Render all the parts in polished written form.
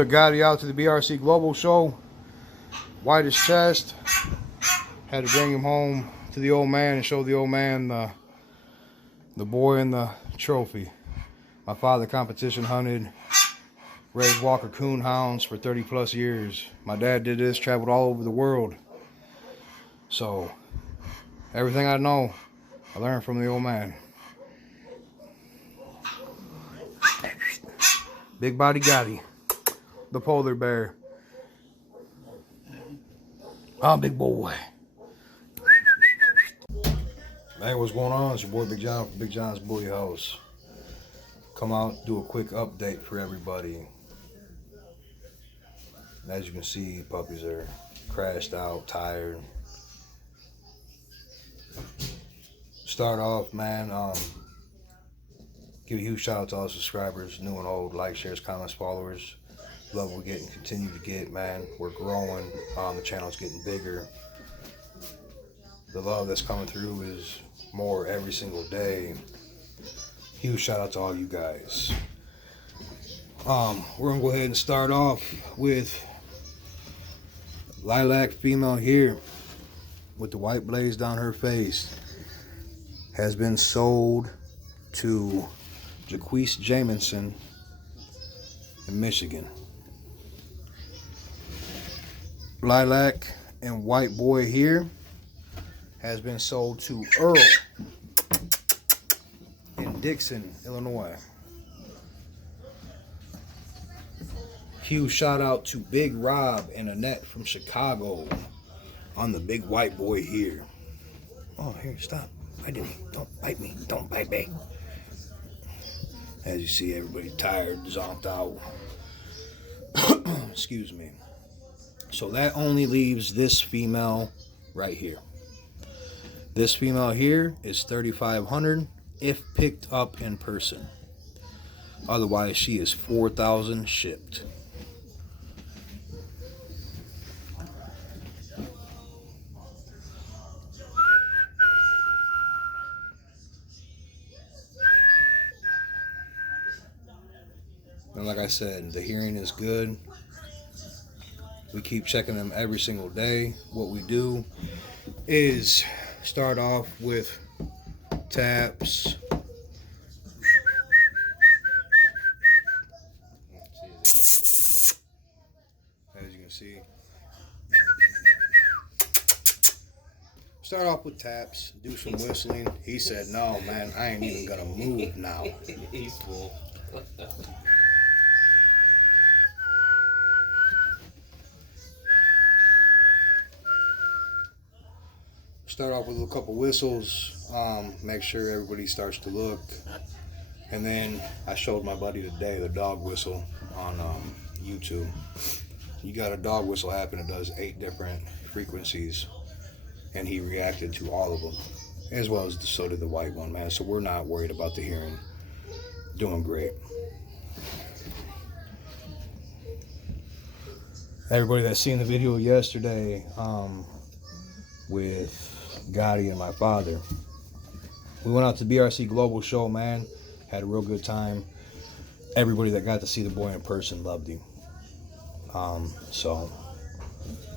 Took Gotti out to the BRC Global Show. Whitest chest. Had to bring him home to the old man and show the old man the boy and the trophy. My father competition hunted, raised Walker coon hounds for 30 plus years. My dad did this, traveled all over the world. So everything I know, I learned from the old man. Big body Gotti, the polar bear. Oh, big boy. Hey, what's going on? It's your boy Big John from Big John's Bully House. Come out, do a quick update for everybody. As you can see, puppies are crashed out, tired. Start off, man, give a huge shout out to all the subscribers, new and old, like, shares, comments, followers. Love we're getting, continue to get, man. We're growing. The channel's getting bigger. The love that's coming through is more every single day. Huge shout out to all you guys. We're gonna go ahead and start off with Lilac female here with the white blaze down her face. Has been sold to Jaquise Jamison in Michigan. Lilac and white boy here has been sold to Earl in Dixon, Illinois. Huge shout out to Big Rob and Annette from Chicago on the big white boy here. Oh, here, stop. Biting me. Don't bite me. Don't bite me. As you see, everybody tired, zonked out. Excuse me. So that only leaves this female right here. This female here is $3,500 if picked up in person. Otherwise, she is $4,000 shipped. And like I said, the hearing is good. We keep checking them every single day. What we do is start off with taps. As you can see. Start off with taps, do some whistling. He said, no, man, I ain't even gonna move now. He's full. Start off with a couple whistles, make sure everybody starts to look. And then I showed my buddy today the dog whistle on YouTube. You got a dog whistle app and it does 8 different frequencies. And he reacted to all of them, as well as so did the white one, man. So we're not worried about the hearing. Doing great. Everybody that's seen the video yesterday with Gotti and my father, we went out to the BRC Global Show, man. Had a real good time. Everybody that got to see the boy in person loved him. So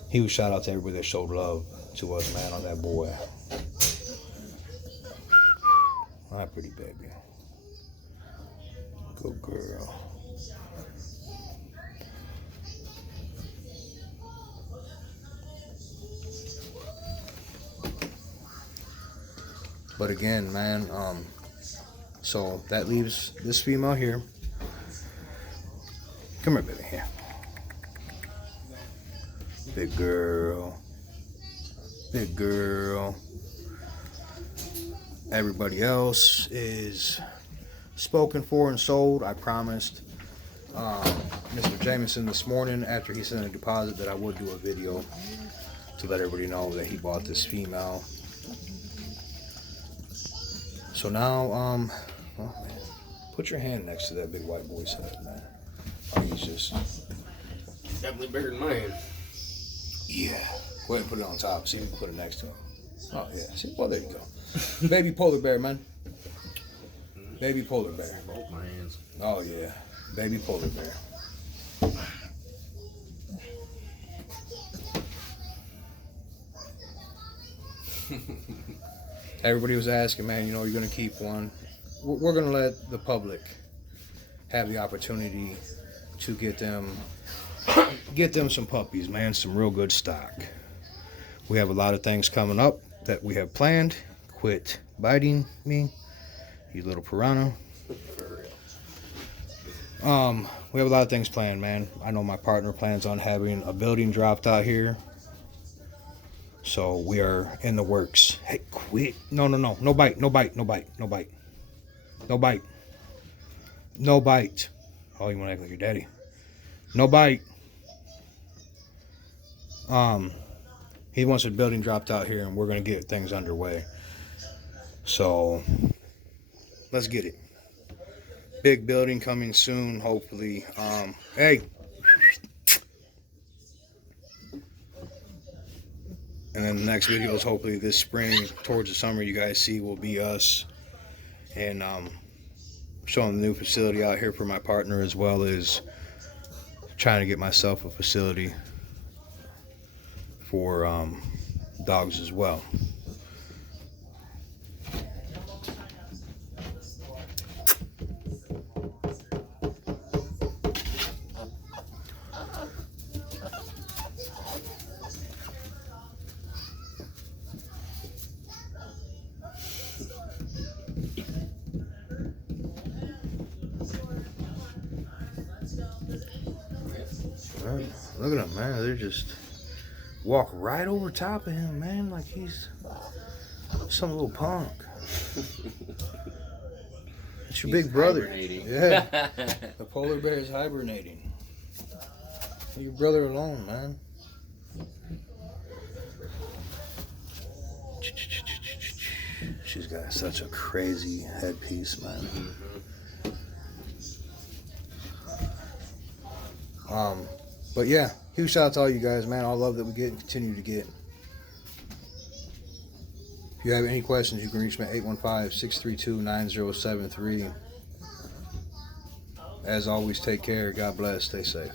huge shout out to everybody that showed love to us, man, on that boy. Hi, pretty baby. Good girl. But again, man, so that leaves this female here. Come here, baby, here. Big girl. Big girl. Everybody else is spoken for and sold. I promised Mr. Jamison this morning after he sent a deposit that I would do a video to let everybody know that he bought this female. So now, well, man, put your hand next to that big white boy's head, man. Oh, he's just Definitely bigger than mine. Yeah. Go ahead and put it on top. See if we can put it next to him. Oh, yeah. See? Well, there you go. Baby polar bear, man. Baby polar bear. Both my hands. Oh, yeah. Baby polar bear. Everybody was asking, man, you know, you're going to keep one. We're going to let the public have the opportunity to get them some puppies, man, some real good stock. We have a lot of things coming up that we have planned. Quit biting me, you little piranha. We have a lot of things planned, man. I know my partner plans on having a building dropped out here. So we are in the works. Hey, quit. No bite, no bite, no bite, no bite. No bite. No bite. Oh, you want to act like your daddy. No bite. He wants a building dropped out here, and we're going to get things underway. So, let's get it. Big building coming soon, hopefully. Hey. And then the next videos, hopefully this spring, towards the summer, you guys see will be us. And showing the new facility out here for my partner, as well as trying to get myself a facility for dogs as well. Look at him, man. They're just walk right over top of him, man, like he's some little punk. It's your big brother. Yeah. The polar bear is hibernating. Leave your brother alone, man. She's got such a crazy headpiece, man. But yeah, huge shout out to all you guys, man. All love that we get and continue to get. If you have any questions, you can reach me at 815-632-9073. As always, take care. God bless. Stay safe.